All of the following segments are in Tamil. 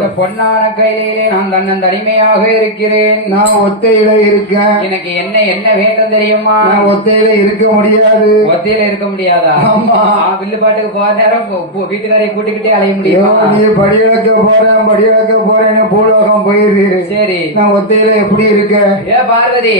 இந்த பொன்னான கையிலே நான் தன்னன் தனிமையாக இருக்கிறேன். நான் ஒத்தையில இருக்கேன். எனக்கு என்ன என்ன வேண்டும் தெரியுமா? நான் ஒத்தையில இருக்க முடியாது. ஒத்தையில இருக்க முடியாதா? ஆமா. ஆ, வில்லுப்பாட்டுக்கு போற நேரம் வீட்டுக்காரையை கூட்டிக்கிட்டே அலைய முடியுமா? நீ படி இழக்க போறேன் படி இழக்க போறேன்னு பூலோகம் போயிரு சரி. நான் ஒத்தையில எப்படி இருக்க? ஏ பார்வதி.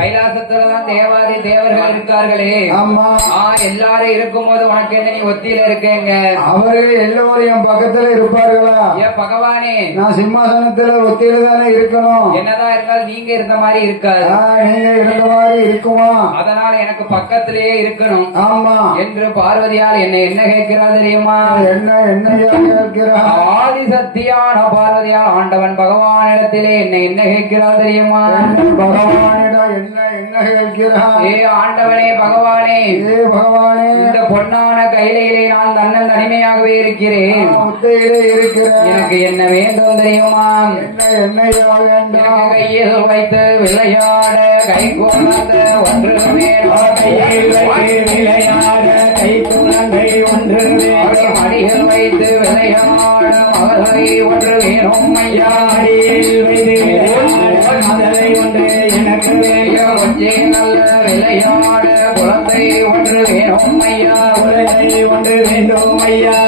கைலாசத்துலதான் தேவாதி தேவர்கள் இருக்கார்களே. ஆமா. ஆ எல்லாரும் இருக்கும்போது உனக்கு என்ன நீ ஒத்தியில இருக்கேங்க? அவர்கள் எல்லோரும் என் பக்கத்துல இருப்பார்களா? ஏ பகவானே நான் சிம்மாசனத்துல ஒத்தையில தானே இருக்கணும். என்னதான் இருந்தாலும் நீங்க இருந்த மாதிரி இருக்காது. நீங்க இருந்த மாதிரி இருக்குமா? அதனால எனக்கு பக்கத்திலேயே இருக்கணும். ஆமா. என்று பார்வதியால் என்ன என்ன கேட்கிறார் தெரியுமா? என்ன என்னையா கேட்கிறா ஆதி சக்தியான பார்வதியால் ஆண்டவன் பகவானிடத்திலே என்ன என்ன கேட்கிறார் தெரியுமா? என்ன பகவானிடம் என்ன என்ன கேட்கிறா ஏ ஆண்டவனே பகவானே ஏ பகவானே. இந்த பொன்னான கையிலே நான் தன்னன் தனிமையாகவே இருக்கிறேன். எனக்கு என்ன வேண்டும் தெரியுமா? என்ன என்னையா எனக்கு வேண்டாம். கையில் வைத்து விளையாட கை கொண்டாந்த ஒன்று வேணும் கையில் வைத்து விளையாட கை குழந்தை ஒன்று வேணும் அடிகள் வைத்து விளையாட மகளை ஒன்று வேணும் ஐயா அடியில் வைத்து விளையாட மகளை ஒன்று எனக்கு வேணும் ஒன்றே நல்ல விளையாட குழந்தை ஒன்று வேணும் ஐயா குழந்தை ஒன்று வேண்டும் ஐயா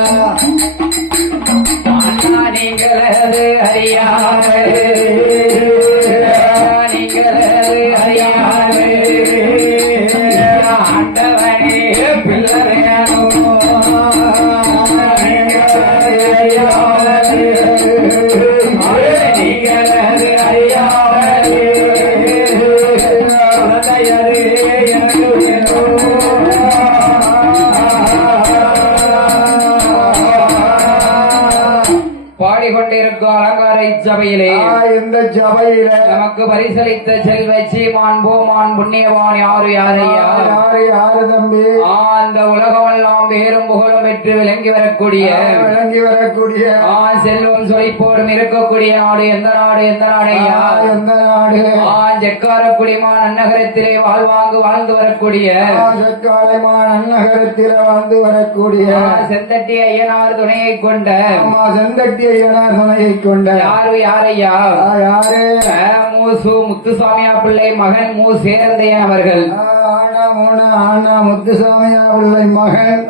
அண்ணா நீங்களது அறியாமல் நீங்களது அறியாமல் ஆண்டவனே இந்த சபையில நமக்கு பரிசளித்த செல்வ சீமான் பூமான் புண்ணியவான் யாரு யாரையா யாரு யாரு தம்பி? அந்த உலகமெல்லாம் பேரும் புகழும் பெற்று விளங்கி வரக்கூடிய விளங்கி வரக்கூடிய ஆ செல்வம் சொலிப்போடும் இருக்கக்கூடிய நாடு எந்த நாடு எந்த நாடையா ஆ, எந்த நாடு? ஆ ஜெக்கார குடிமா நன்னகரத்திலே வாழ்வாங்கு வாழ்ந்து வரக்கூடிய காலைமா நன்னகரத்தில வாழ்ந்து வரக்கூடிய செந்தட்டி ஐயனார் துணையை கொண்ட செந்தட்டி ஐயனார் துணையை கொண்ட யாரு யாரையா யாரு? ஆ, மூசு முத்துசாமியா பிள்ளை மகன் மு சேரந்தையன் அவர்கள் முத்துசாமியா பிள்ளை மகன்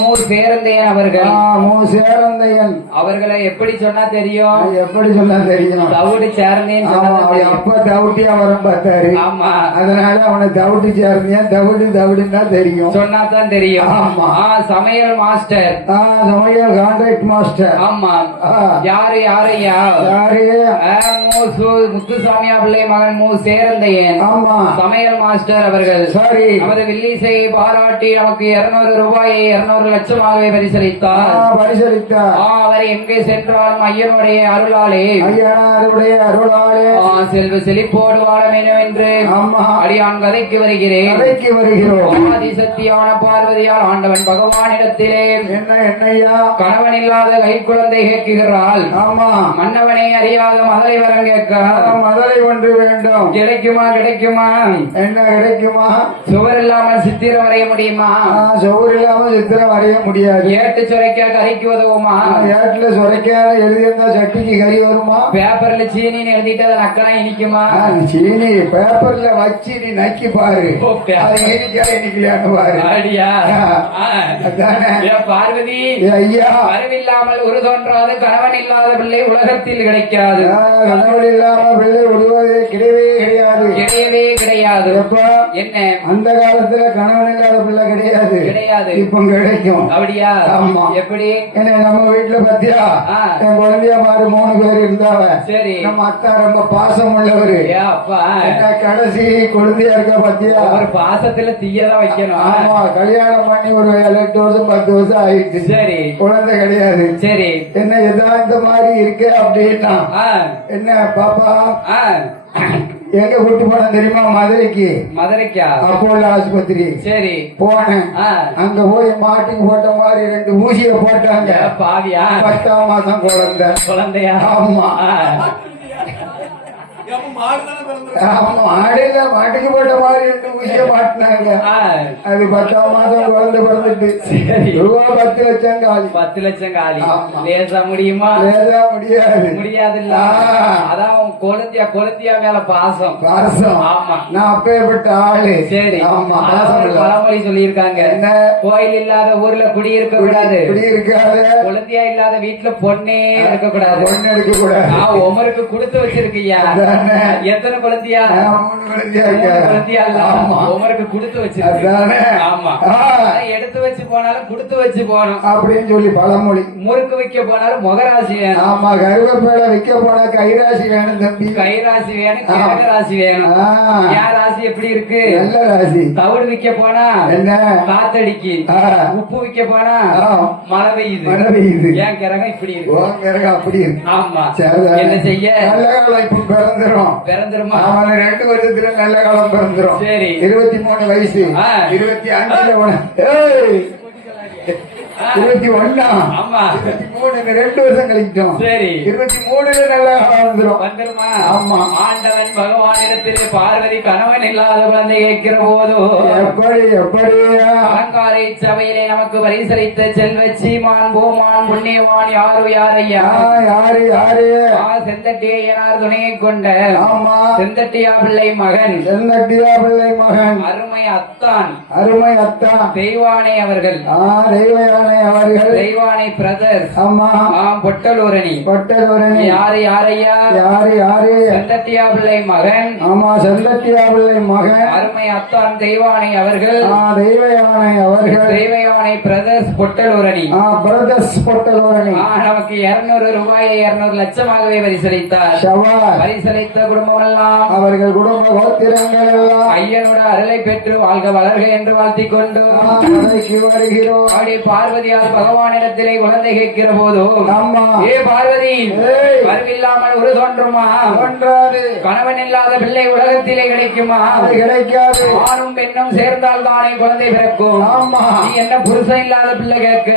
மு சேரந்தையன் அவர்கள். ஆ, மு சேரந்தையன் அவர்களை எப்படி சொன்னா தெரியும்? எப்படி சொன்னா தெரியும்? தவிடு தெரியும். அப்ப தவிட்டியா வரம் பார்த்தாரு. ஆமா. அதனால அவனை தவிட்டு சேர்ந்தியா தவிடு தவிடுன்னா தெரியும். சொன்னா தான் தெரியும். ஆமா. சமையல் மாஸ்டர். சமையல் கான்ட்ராக்ட் மாஸ்டர். ஆமா. யாரு யாரையா? யாரு? முத்துசாமியா பிள்ளை மகன் மு சேரந்தையன் ஆமா. சமையல் மாஸ்டர் அவர்கள். சரி. நமது வில்லிசையை பாராட்டி நமக்கு இருநூறு ரூபாயை இருநூறு லட்சமாகவே பரிசளித்தார். பரிசளித்தா ஆ, அவர் எங்கே சென்றாலும் ஐயனுடைய அருளாலே. ஐயனாருடைய அருளாலே. செல்வ செழிப்போடு வாழ வேண்டும் என்று அடியான் கதைக்கு வருகிறேன். கதைக்கு வருகிறோம். ஆதிசக்தியான பார்வதியால் ஆண்டவன் பகவானிடத்திலே என்ன என்னையா? கணவன் இல்லாத கை குழந்தை கேட்கிறாள் ஆமா. மன்னவனை அறியாத மதலை வரம் கேட்க மதுரை ஒன்று வேண்டும். கிடைக்குமா கிடைக்குமா? என்ன கிடைக்குமா? சுவர் இல்லாமல் சித்திரம் வரைய முடியுமா? சவுர் இல்லாம சித்திரம் வரைய முடியாது. ஏட்டு சுரைக்க கறிக்கு உதவுமா? ஏட்டுல சுரைக்காத எழுதியிருந்தா சட்டிக்கு கறி வருமா? பேப்பர்ல சீனின்னு எழுதிட்டு அதை நக்கனா இனிக்குமா சீனி பேப்பர்ல வச்சு நீ நக்கி பாரு. இனிக்கா இனிக்கலையான்னு பாரு. பார்வதி. ஐயா. அறிவில்லாமல் ஒரு தோன்றாது கணவன் இல்லாத பிள்ளை உலகத்தில் கிடைக்காது. கணவன் இல்லாம பிள்ளை விடுவது கிடையவே கிடையாது. கிடையவே கிடையாது. என்ன? அந்த காலத்துல கணவன் இல்லாத பிள்ளை கிடையாது. கிடையாது. இப்ப கிடைக்கும். அப்படியா? ஆமா. எப்படி? ஏன்னா நம்ம வீட்டுல பத்தியா. என் குழந்தைய மாதிரி மூணு பேர் இருந்தாவ. சரி. நம்ம அத்தா ரொம்ப பாசம் உள்ளவரு. கடைசி குழந்தையா இருக்க பத்தியா? ஒரு பாசத்துல தீயதான் வைக்கணும். ஆமா கல்யாணம் பண்ணி ஒரு எட்டு வருஷம் பத்து வருஷம் ஆயிடுச்சு. சரி. குழந்தை கிடையாது. சரி. என்ன எதாந்த மாதிரி இருக்கு அப்படின்னா என்ன பாப்பா. எங்க கூட்டு போன தெரியுமா? மதுரைக்கு. மதுரைக்கா? அப்போலோ ஆஸ்பத்திரி. சரி. போனேன். அங்க போய் மாட்டுக்கு போட்ட மாதிரி ரெண்டு ஊசிய போட்டாங்க. பாவியா? பத்தாம் மாசம் குழந்தை. குழந்தையா? ஆமா. ஆ. ஏம்மா, மாடுதானே பிறந்திருக்கு. ஆமா மாடுல மாட்டுக்கு போட்ட மாதிரி ஊசிய மாட்டினாங்க. அது பத்தாம் மாதம் குழந்தை பிறந்துட்டு. ரூபா பத்து லட்சம் காலி. பத்து லட்சம் காலி. பேச முடியுமா? லேதா முடியாது. முடியாதுல்ல. அதான் கொழுந்தியா கொழுந்தியா மேல பாசம். பாசம். ஆமா. நான் அப்பேற்பட்ட ஆளு. சரி. ஆமா பாசம் பழமொழி சொல்லியிருக்காங்க. என்ன? கோயில் இல்லாத ஊர்ல குடியிருக்க கூடாது. இப்படி இருக்காத. கொழுந்தியா இல்லாத வீட்டுல பொண்ணே இருக்க கூடாது பொண்ணு எடுக்க கூடாது நான் உமருக்கு கொடுத்து வச்சிருக்கியா. எத்தனை குழந்தையா? மூணு குழந்தையா உமருக்கு கொடுத்து அதானே. ஆமா. எடுத்து வச்சு போனாலும் கொடுத்து வச்சு போகணும். அப்படின்னு சொல்லி பழமொழி. முறுக்கு வைக்க போனாலும் முகராசி வேணும். ஆமா கருவேப்பிலை விற்க போனா கைராசி வேணும் தம்பி. கைராசி வேணும் ஆ. கிழக்கு ராசி வேணும். என் ராசி எப்படி இருக்கு? நல்ல ராசி. தவிடு விக்க போனா என்ன? காத்தடிக்கு. உப்பு விக்க போனா. மழை பெய்யுது. மழை பெய்யுது. என் கிரகம் இப்படி இருக்கு? பிறகு அப்படி இருக்கு. ஆமா? என்ன செய்ய? நல்ல காலம் இப்ப பிறந்துரும் பிறந்துருமா அவன் ரெண்டு வருஷத்துல நல்ல காலம் பிறந்துரும் சரி. இருபத்தி மூணு வயசு. இருபத்தி அஞ்சுல உன- ஏய், ஆ. இருபத்தி இருபத்தி மூணு ரெண்டு வருஷம் கழிக்கும் சரி. இருபத்தி மூணுல நல்ல வந்துரும். வந்துருமா? ஆமா. ஆண்டவன் பகவானிடத்திலே பார்வதி கணவன் இல்லாத குழந்தை கேட்கிற போதோ எப்படி எப்படியா. அலங்காரை சபையிலே நமக்கு பரிசளித்த செல்வ சீமான் பூமான் புண்ணியவான் யாரு யாரையா? யாரு யாரு? செந்தட்டியார் துணையை கொண்ட ஆமா. செந்தட்டியா பிள்ளை மகன். செந்தட்டியா பிள்ளை மகன். அருமை அத்தான். அருமை அத்தா தெய்வானை அவர்கள். ஆ அவர்கள். தெய்வானை பிரதர்ஸ் ஆமா ஆம் பொட்டலூரணி. கொட்டதுரணி யாரு யாரையா? யாரு யாரு? செந்தட்டியா பிள்ளை மகன். ஆமா செந்தட்டியா பிள்ளை மகன். அருமை அத்தான் தெய்வானை அவர்கள். ஆ தெய்வயானை அவர்கள். தெய்வயானை பிரதர்ஸ் பொட்டலூரணி. ஆ பிரதர்ஸ் கொட்டதுரணி ஆ, நமக்கு இருநூறு ரூபாயை இருநூறு லட்சமாகவே பரிசளித்தார். பரிசளித்த குடும்பம் எல்லாம் அவர்கள் குடும்ப கோத்திரங்கள் எல்லாம் ஐயனோட அருளை பெற்று வாழ்க வளர்க என்று வாழ்த்திக் கொண்டு வருகிறோம். அப்படி பார்வதியார் பகவானிடத்திலே குழந்தை கேட்கிற போது ஆமா. ஏ பார்வதி ஏய். அறிவில்லாமல் ஒரு தோன்றுமா? கணவன் இல்லாத பிள்ளை உலகத்திலே கிடைக்குமா? கிடைக்காது. ஆணும் பெண்ணும் சேர்ந்தால் தானே குழந்தை பிறக்கும். ஆமா. நீ என்ன புருஷன் இல்லாத பிள்ளை கேட்க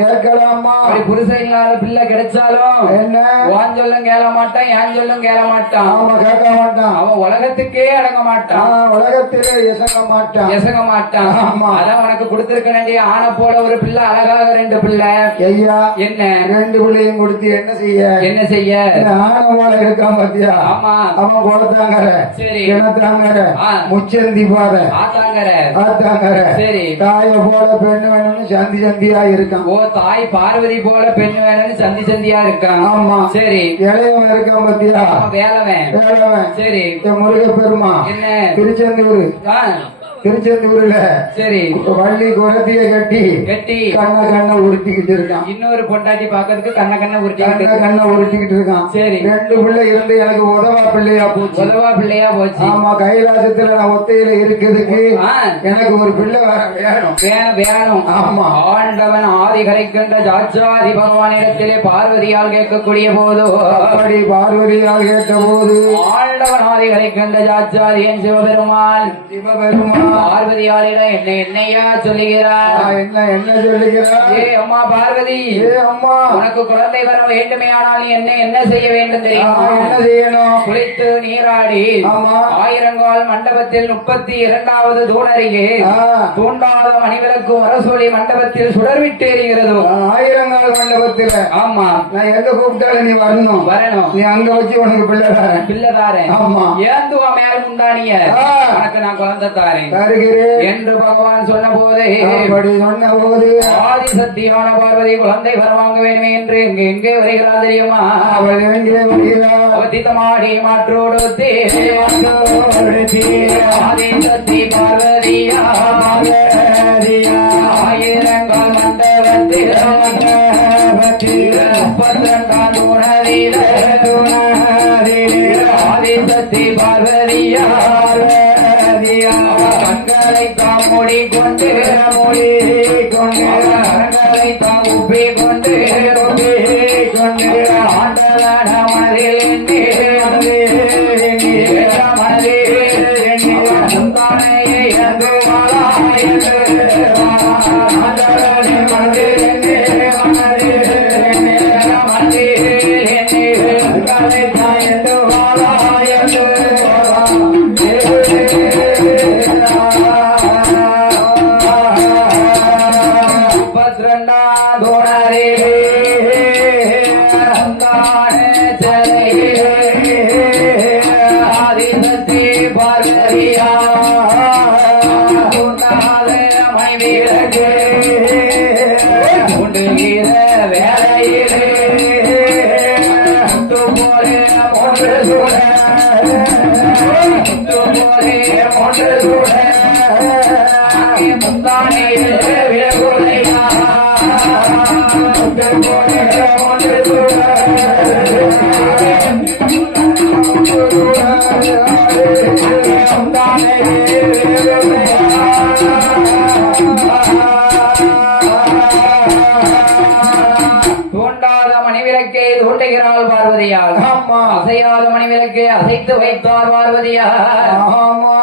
கேட்கலாமா? புருஷன் இல்லாத பிள்ளை கிடைச்சாலும் என்ன? வான் சொல்லும் கேள மாட்டான் ஏன் சொல்லும் கேள மாட்டான். ஆமா கேட்க மாட்டான். அவன் உலகத்துக்கே அடங்க மாட்டான். உலகத்திலே இசங்க மாட்டான். எசங்க மாட்டான். ஆமா. அதான் உனக்கு கொடுத்திருக்க வேண்டிய ஆனை போல ஒரு பிள்ளை அழகாக ரெண்டு பிள்ளை ஐயா என்ன? ரெண்டு பிள்ளையும் கொடுத்து என்ன செய்ய? என்ன செய்ய? இந்த ஆனை போல இருக்கான் பாத்தியா? ஆமா. அவன் குளத்தாங்கற சரி. கிணத்தாங்கற. முச்சந்தி பாதை ஆத்தாங்கர. ஆத்தாங்கற சரி. தாய போல பெண்ணு வேணும்னு சந்தி சந்தியா இருக்கான். ஓ தாய் பார்வதி போல பெண் வேணும்னு சந்தி சந்தியா இருக்கான். ஆமா. சரி. இளையவன் இருக்கான் பாத்தியா? வேலவன். வேளவன் சரி. முருக பெருமா என்ன? திருச்செந்தூர். திருச்செந்தூர்ல சரி. வள்ளி குரத்திய கட்டி கட்டி. கண்ண கண்ண உருட்டிக்கிட்டு இருக்கான். இன்னொரு பொண்டாட்டி பாக்கிறதுக்கு கண்ண கண்ண உருட்டிக்கிட்டு கண்ண உருட்டிக்கிட்டு இருக்கான். சரி. ரெண்டு பிள்ளை இருந்து எனக்கு உதவா பிள்ளையா போச்சு. உதவா பிள்ளையா போச்சு. ஆமா கைலாசத்துல நான் ஒத்தையில இருக்கிறதுக்கு. எனக்கு ஒரு பிள்ளை வேணும். வேணும் வேணும். ஆமா. ஆண்டவன் ஆதி கரைக்கின்ற ஜாச்சாதி பகவானிடத்திலே பார்வதியால் கேட்கக்கூடிய போது. அப்படி பார்வதியால் கேட்ட போது ஆண்டவன் ஆதி கரைக்கின்ற ஜாச்சாதி என் சிவபெருமான். சிவபெருமா பார்வதியாளிடம் என்ன என்னையா சொல்லுகிறார்? என்ன என்ன சொல்லுகிறார்? ஏ அம்மா பார்வதி. ஏ அம்மா. உனக்கு குழந்தை வர வேண்டுமே ஆனால் நீ என்ன என்ன செய்ய வேண்டும் நான் தெரியுமா என்ன செய்யணும்? குளித்து நீராடி. ஆயிரங்கால் மண்டபத்தில் முப்பத்தி இரண்டாவது தூணருகே. தூண்டாத மணிவிளக்கு வரசொலி மண்டபத்தில் சுடர்விட்டு எரிகிறது? ஆயிரங்கால் மண்டபத்துல. ஆமா. நான் எங்க கூப்பிட்டாலும் நீ வரணும். வரணும். நீ அங்க வச்சு உனக்கு பிள்ளை தரேன். பிள்ளைதாரேன் ஆமா. ஏந்துவா மேல ஆ. உனக்கு நான் குழந்தை தாரேன். தருகிறேன் என்று பகவான் சொன்ன போதே அப்படி சொன்ன போது ஆதி சத்தியான பார்வதி குழந்தை வரவாங்க வேண்டுமே என்று இங்கு எங்கே வருகிறார் தெரியுமா? அவள் எங்கே வருகிறார்? மாற்றோடு ஆதி சத்தி பார்வதியா? ஆயிரங்கால் மண்டபத்தில். மூடிக்கொண்டு adoraremos. பார்வதியால். ஆமா. அசையாத மணி விளக்கை அசைத்து வைத்தார் பார்வதியார். ஆமா.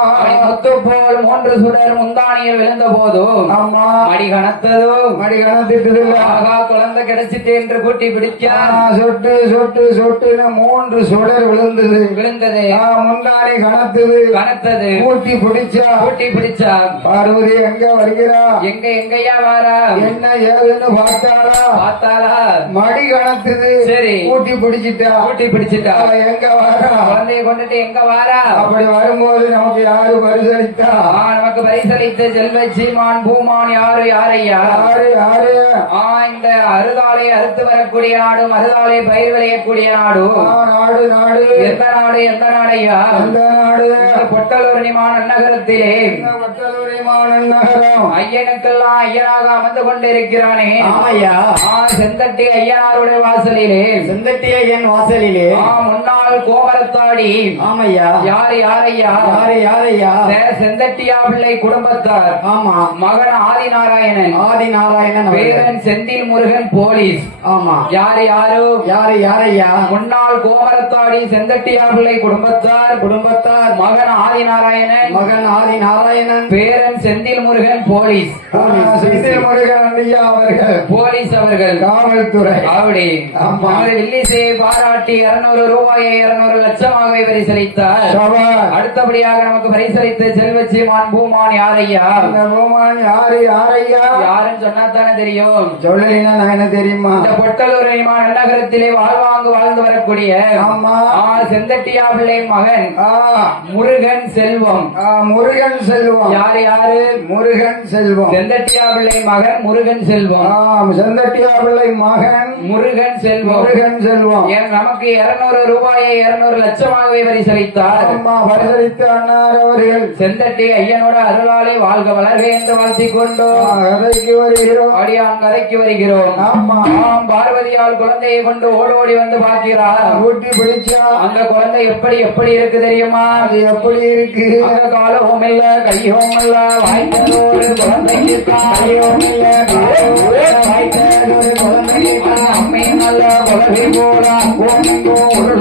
முத்து போல் மூன்று சுடர் முந்தானியில் விழுந்த போதும் ஆமா. மடி கனத்ததும் மடி கணத்திட்டு ஆகா குழந்தை கிடைச்சிட்டு என்று கூட்டி பிடிச்சா சொட்டு சொட்டு சொட்டுன்னு மூன்று சுடர் விழுந்தது. விழுந்தது. முந்தானை கணத்துது கனத்தது. கூட்டி பிடிச்சா? கூட்டி பிடிச்சா பார்வதி எங்க வருகிறா? எங்க எங்கயா வாரா? என்ன ஏதுன்னு பார்த்தாளா? பார்த்தாளா? மடி கணத்துது சரி. கூட்டி பிடிச்சிட்டா. கூட்டி பிடிச்சிட்டா. எங்க வரா? குழந்தைய கொண்டுட்டு எங்க வாரா? அப்படி வரும்போது நமக்கு யாரு பரிசளித்தா? நமக்கு பரிசளித்த செல்வ சீமான் பூமான் யாரு யாரையா? யாரு யாரு? ஆ இந்த அறுதாலை அறுத்து வரக்கூடிய நாடு மறுதாலை பயிர் விளையக்கூடிய நாடு ஆ, நாடு நாடு. எந்த நாடு எந்த நாடையா? அந்த நாடு? இந்த பொட்டலூர்ணிமான நகரத்திலே. நகரம். ஐயனுக்கெல்லாம் ஐயனாக அமர்ந்து கொண்டிருக்கிறானே. ஆமையா? செந்தட்டி ஐயனாருடைய வாசலிலே. செந்தட்டிய என் வாசலிலே. ஆ முன்னாள் கோமரத்தாடி ஆமையா? யார் யாரையா? யாரு யாரையா? செந்தட்டியா பிள்ளை குடும்பத்தார். ஆமா. மகன் ஆதிநாராயணன். ஆதி நாராயணன் அவர்கள். பேரன் செந்தில் முருகன் போலீஸ். ஆமா. யாரு யாரு? யாரு யாரையா? முன்னாள் கோமரத்தாடி செந்தட்டியா பிள்ளை குடும்பத்தார். குடும்பத்தார். மகன் ஆதிநாராயணன். மகன் ஆதி நாராயணன் பேரன் செந்தில் முருகன் போலீஸ். செந்தில் முருகன் ஐயா அவர்கள். போலீஸ் அவர்கள். காவல்துறை. அப்படி. நமது வில்லிசையை பாராட்டி இருநூறு ரூபாயை இருநூறு லட்சமாகவே பரிசளித்தார் அடுத்தபடியாக நமக்கு பரிசளித்த செல்வச்சிமான் பூமான் யாரையா? பூமான் யாரு? யாரையா? யாருன்னு சொன்னா தானே தெரியும். சொல்லலைன்னா நான் என்ன தெரியுமா? இந்த பொட்டலூர் நகரத்திலே வாழ்வாங்கு வாழ்ந்து வரக்கூடிய ஆமா. செந்தட்டியா பிள்ளை மகன் முருகன் செல்வம். முருகன் செல்வம். யாரு யாரு? முருகன் செல்வம். செந்தட்டியா பிள்ளை மகன் முருகன் செல்வம். செந்தட்டியா பிள்ளை மகன் முருகன் செல்வம். முருகன் செல்வம். ஏன் நமக்கு இருநூறு ரூபாயை இருநூறு லட்சமாகவே பரிசளித்தார். அம்மா பரிசளித்த அண்ணார் அவர்கள். செந்தட்டி ஐயனோட அருளாலே வாழ்க வளர்க என்று வாழ்த்திக் கொண்டோம். கதைக்கு வருகிறோம். அடியான் கதைக்கு வருகிறோம். ஆமா ஆம் பார்வதியால் குழந்தையை கொண்டு ஓடோடி வந்து பார்க்கிறார். ஊட்டி பிடிச்சா? அந்த குழந்தை எப்படி எப்படி இருக்கு தெரியுமா? அது எப்படி இருக்கு? அந்த காலமும் இல்ல கையும் இல்ல வாய்த்ததோடு குழந்தை கையும் இல்ல காலமும் இல்ல, வாய்த்ததோடு குழந்தை அம்மை நல்ல குழந்தை போல ஓமிங்கோ ஒரு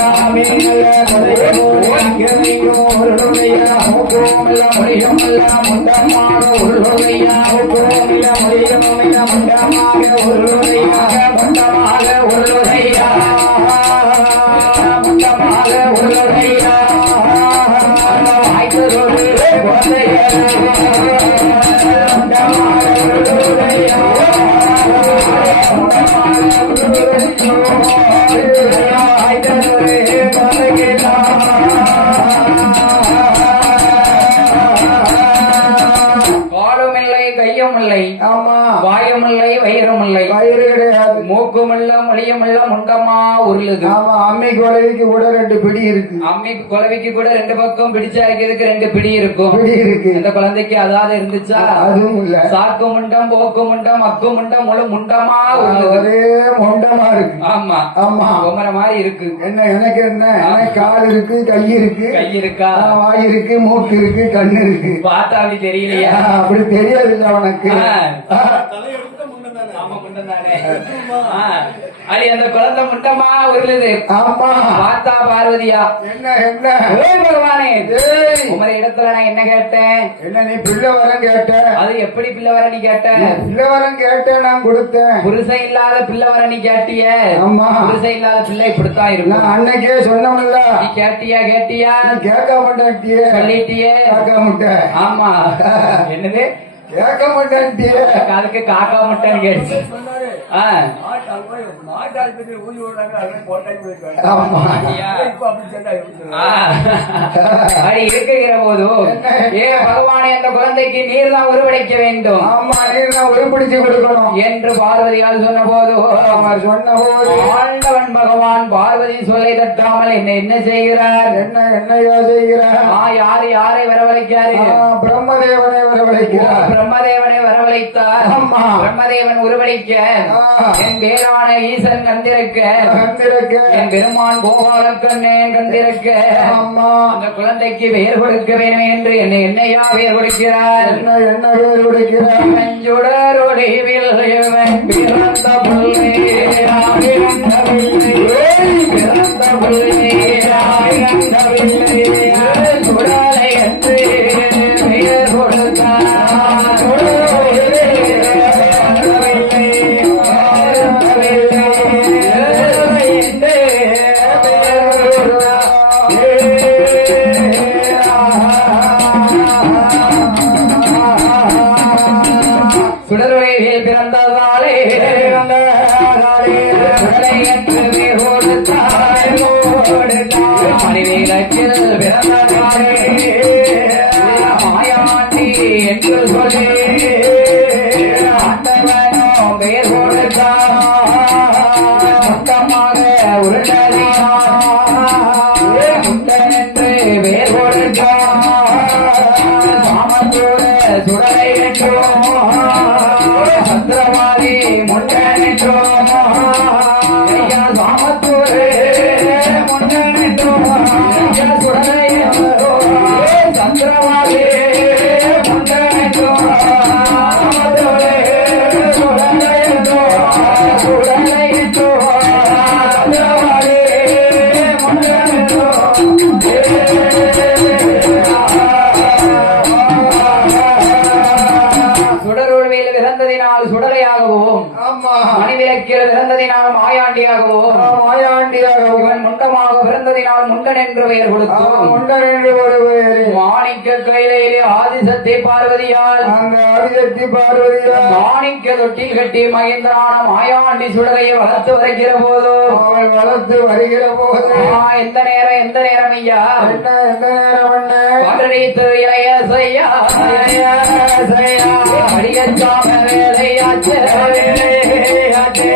அம்மை நல்ல குழந்தை போல அங்கமிங்கோ ஒரு சொல்லையா மூக்கோம் இல்ல முடியும் இல்ல முண்டமாக ஒரு சொல்லையா மூக்கோம் இல்ல முடியும் இல்ல முண்டமாக ஒரு சொல்லையா முண்டமாக ஒரு சொல்லையா முண்டமாக ஒரு காலும் இல்ல மொழியும் இல்ல முண்டமா உருளுது. ஆமா அம்மை குழவிக்கு கூட ரெண்டு பிடி இருக்கு. அம்மி குழவிக்கு கூட ரெண்டு பக்கம் பிடிச்சா இருக்கிறதுக்கு ரெண்டு பிடி இருக்கும். பிடி இருக்கு. இந்த குழந்தைக்கு அதாவது இருந்துச்சா? அதுவும் இல்ல. சாக்கு முண்டம் போக்கு முண்டம் அக்கு முண்டம் முழு முண்டமா உருளுது. ஒரே மொண்டமா இருக்கு. ஆமா. ஆமா. பொம்மர மாதிரி இருக்கு. என்ன எனக்கு என்ன? எனக்கு கால் இருக்கு கை இருக்கு. கை இருக்கா? வாய் இருக்கு மூக்கு இருக்கு கண்ணு இருக்கு. பார்த்தா அப்படி தெரியலையா? அப்படி தெரியாது அவனுக்கு அடி அந்த குழந்தை முண்டமா உருளுது. ஆமா. பார்த்தா பார்வதியா? என்ன என்ன? பகவானே உமது இடத்துல நான் என்ன கேட்டேன்? என்ன நீ பிள்ளை வரம் கேட்ட? அது எப்படி பிள்ளை வர நீ கேட்ட பிள்ளை வரம் கேட்ட நான் கொடுத்தேன். புருஷன் இல்லாத பிள்ளை வர நீ கேட்டிய? ஆமா. புருஷன் இல்லாத பிள்ளை இப்படித்தான் இருக்கும். அன்னைக்கே சொன்னோம்ல நீ கேட்டியா கேட்டியா? கேட்க மாட்டேன்ட்டியே. சொல்லிட்டியே? கேட்க மாட்டேன். ஆமா. என்னது? கேட்க மாட்டேன்ட்டியே அதுக்கு காக்கா முட்டைன்னு கேட்டுச்சு. இருக்குகிற போதும் ஏ பகவானே அந்த குழந்தைக்கு நீர் தான் உருவடைக்க வேண்டும். ஆமா நீ நான் உருப்பிடிச்சு கொடுக்கணும். என்று பார்வதியால் சொன்ன போது சொன்ன போது ஆண்டவன் பகவான் பார்வதி பார்வதி சொல்லை தட்டாமல் என்ன என்ன செய்கிறார்? என்ன என்னையா செய்கிறார் ஆ யாரு யாரை வரவழைக்காரு பிரம்மதேவனை வரவழைக்கிறார். பிரம்மதேவனை வரவழைத்தார். ஆமா. பிரம்மதேவன் உருவடிக்க. என் பேரான ஈசன் கந்திருக்க. கண்டிருக்க என் பெருமான் கோபாலக்கண்ணேன் கந்திருக்க. ஆமா. அந்த குழந்தைக்கு பெயர் கொடுக்க வேண்டும் என்று என்னை என்னையா பெயர் கொடுக்கிறார்? என்ன என்ன பேர் கொடுக்கிறார்? நஞ்சுடரொடிவில் பிறந்த பிள்ளையாய் பிறந்த பிள்ளையாய் பிறந்த முண்டன் முண்டன் என்று பெயர் கொடுத்தோம் என்று ஒரு மாணிக்க கையிலே ஆதிசத்தை பார்வதியால். அந்த மாணிக்க தொட்டில் கட்டி மகிழ்ந்தனான மாயாண்டி சுடலையை வளர்த்து வருகிற அவள் வளர்த்து வருகிற போது. எந்த நேரம் எந்த நேரம் ஐயா? என்ன எந்த நேரம் என்ன பகடித்து இளைய செய்யா அடியச்சாம வேலையாச்சு? வேலையாச்சு?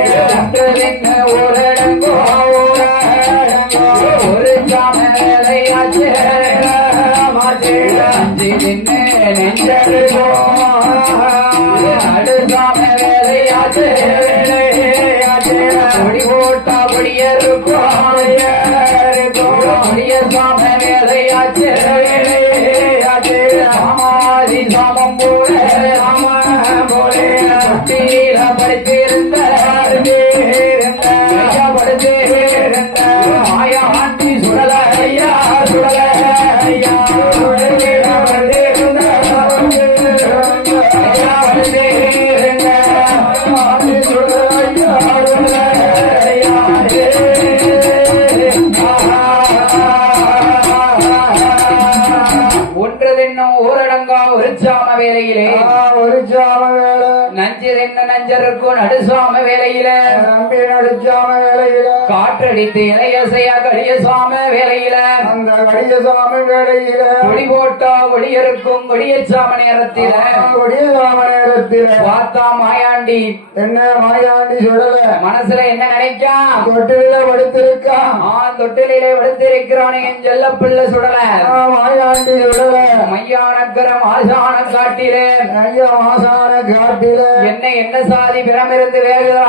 போட்டா காற்றடித்து இளையசையா கடிய சாம வேலையில. அந்த கடித சாமி வேலையில. ஒளி போட்டா ஒளியருக்கும் கொடியச்சாம நேரத்தில. கொடிய சாம நேரத்தில. பார்த்தா மாயாண்டி. என்ன மாயாண்டி சுடல மனசுல என்ன நினைக்கா? தொட்டில படுத்திருக்கான் ஆண் தொட்டிலே விழுத்திருக்கிறானே என் செல்ல பிள்ளை சுடல. ஆ, மாயாண்டி சுடல மையானக்கரம் ஆசானம் காட்டிலே. ஐயா மாசான காட்டில. என்ன என்ன சாதி பிரமிருந்து வேகுதா?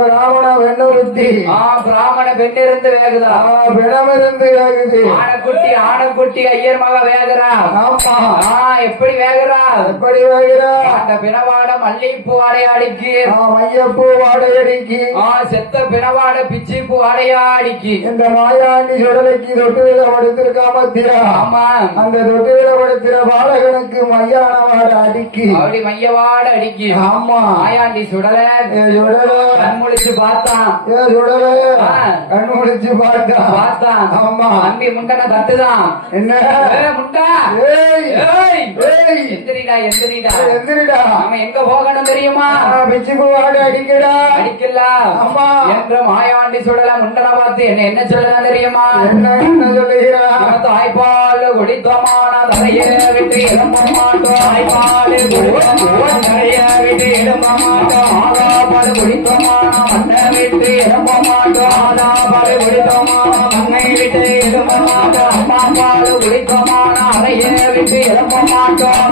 பிராமண வெண்ணுறுத்தி ஆ பிராமண பெண்ணிருந்து வேகுதா? பிணமிருந்து வேகுது. ஆனக்குட்டி ஆனக்குட்டி ஐயர் மக வேகுறா? ஆமா. ஆ எப்படி வேகுறா? எப்படி வேகிறா? அந்த பிணவாட மல்லிப்பூ அடையாடிக்கு ஆ, மையப்பூ வாடையடிக்கு ஆ செத்த பிணவாட பிச்சிப்பூ அடையாடிக்கு இந்த மாயாண்டி சுடலைக்கு தொட்டில படுத்திருக்கா மத்தியா ஆமா. அந்த தொட்டில படுத்திர பாலகனுக்கு மையான வாட அடிக்கி. அப்படி மையவாட அடிக்கு. ஆமா. மாயாண்டி சுடல. கண் முழிச்சு பார்த்தான். சுடல. கண் முடிச்சு பார்த்தா பார்த்தான். ஆமா. அம்பி முண்டனை தட்டுதான். என்ன? ஏ, முண்டா. எந்திரிடா எந்திரிடா. எந்திரிடா. அவன் எங்க போகணும் தெரியுமா? பிச்சுக்கு வாட அடிக்கடா. ஆமா. என்ற மாயாண்டி சுடல முண்டனை பார்த்து என்ன என்ன சொல்லலாம் தெரியுமா? என்ன என்ன சொல்லுகிறா? தாய்ப்பால் குடித்தமான தலைய விட்டு இளம்ப மாட்டோம். தாய்ப்பால் தலைய விட்டு இளம்ப மாட்டோம். ஆதாபால் குடித்தமான மண்ணை விட்டு இளம்ப மாட்டோம். ஆதாபால் பால் குடித்தோமான மண்ணை விட்டு எழும்ப மாட்டோம். அம்மா பால் குடித்தோமான அறைய விட்டு எழும்ப மாட்டோம்.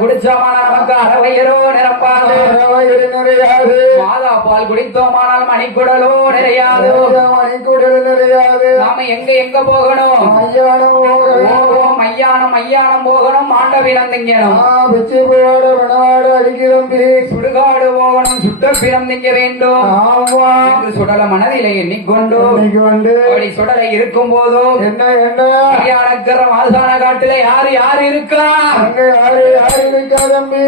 குடிச்சோமானால் நமக்கு அறவையரோ நிரப்பாது? நிறையாது மாதா பால் குடித்தோமானால் மணிக்குடலோ நிறையாது. மணிக்கூடல் நிறையாது. நாம எங்க எங்க போகணும். மையானம் மையானம் போகணும் மாண்டவீரம் திங்கணும் பிச்சு போட வினாடு அடிக்கிறம்பி சுடுகாடு போகணும் சுட்ட பிறம் திங்க வேண்டும். ஆமா. என்று சுடல மனதிலே எண்ணிக்கொண்டு வந்து அப்படி சுடலை இருக்கும் போதும் என்ன என்ன? கல்யாணக்கிற மாசான காட்டுல யாரு யாரு இருக்கா? அங்க யாரு யாரு இருக்கா தம்பி?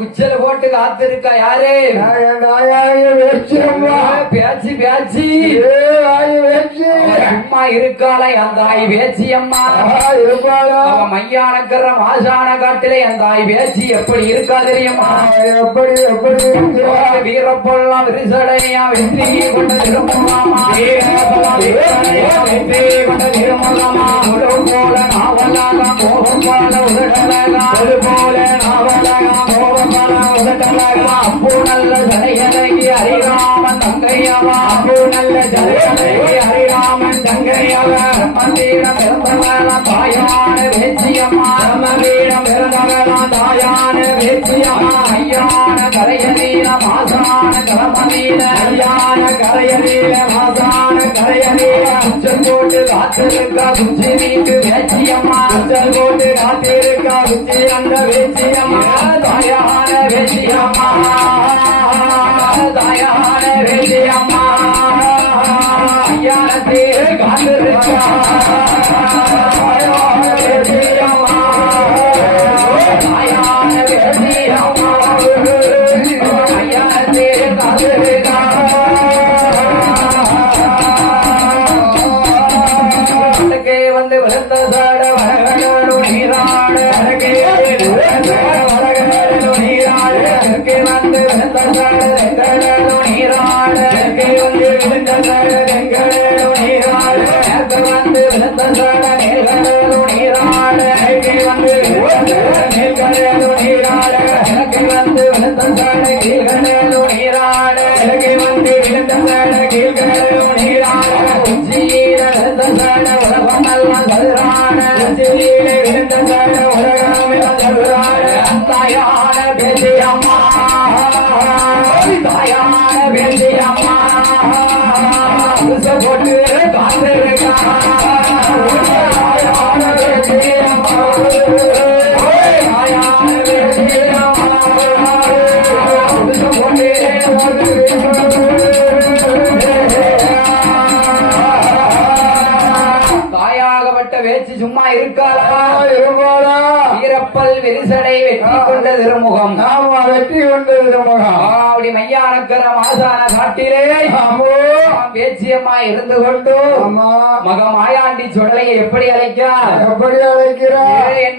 குச்சல போட்டு யாரு? என் தாயாய வேச்சியம்மா பேச்சு பேச்சு. அம்மா இருக்காளே அந்த தாய் பேச்சு அம்மா இருப்பாளா? அவ மையானக்கிற மாசான காட்டிலே அந்த தாய் பேச்சு எப்படி இருக்கா தெரியுமா? எப்படி எப்படி வீரப்பொல்லாம் விரிசடையா வெற்றி கொண்ட திருமலாமா வீரப்பொல்லாம் விரிசடையா வெற்றி கொண்ட திருமலாமா முழு போல நாவலாக கோபம் போல உதடலகா அது போல நாவலாக கோபம் போல உதடலகா அப்போ நல்ல ஜனையலகி ஹரிராமன் தங்கையவா? அப்போ நல்ல தங்கையவா மந்திரம் பிறந்தவளா தாயான வேச்சியம்மா மந்திரம் பிறந்தவளா தாயான வேச்சியம்மா ஐயான கரையநீர மாசான கரமநீர ஐயான கரையநீர மாசான கரையநீர அச்சல் போட்டு காத்திருக்க குச்சி வீட்டு வேச்சியம்மா அச்சல் போட்டு காத்திருக்க குச்சி அந்த வேச்சியம்மா தாயான வேச்சியம்மா 啊 அப்படி மையானக்கர மாசான காட்டிலே ஆமோ. பேச்சியம்மா இருந்து கொண்டு ஆமா. மக மாயாண்டி சுடலையை எப்படி அழைக்கார் எப்படி அழைக்கிறா ஏ, என்